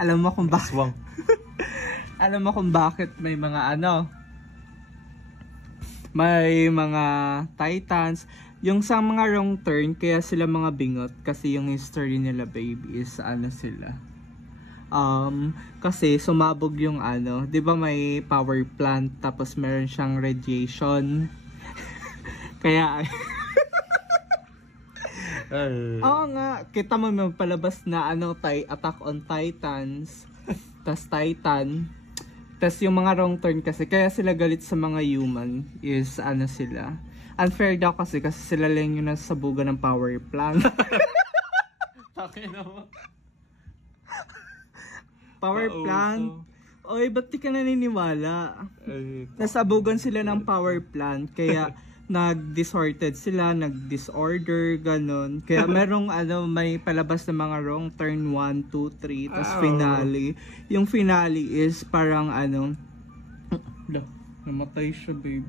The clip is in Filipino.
Alam mo kung bakit? Aswang. Alam mo kung bakit may mga may mga Titans. Yung sa mga wrong turn, kaya sila mga bingot. Kasi yung history nila, babe, is sila. Kasi sumabog yung di ba may power plant, tapos meron siyang radiation. Kaya, oo nga, kita mo may palabas na Attack on Titans. Tas Titan. Tas yung mga wrong turn kasi, kaya sila galit sa mga human is sila. Unfair daw kasi sila lang yung nasabugan ng power plant. Takin naman. Power plant. Oy, ba't di ka naniniwala? Nasabugan sila ng power plant, kaya nag-disordered sila, nag-disorder, ganun. Kaya merong may palabas na mga wrong turn 1, 2, 3, tas finale. Yung finale is parang namatay siya, babe.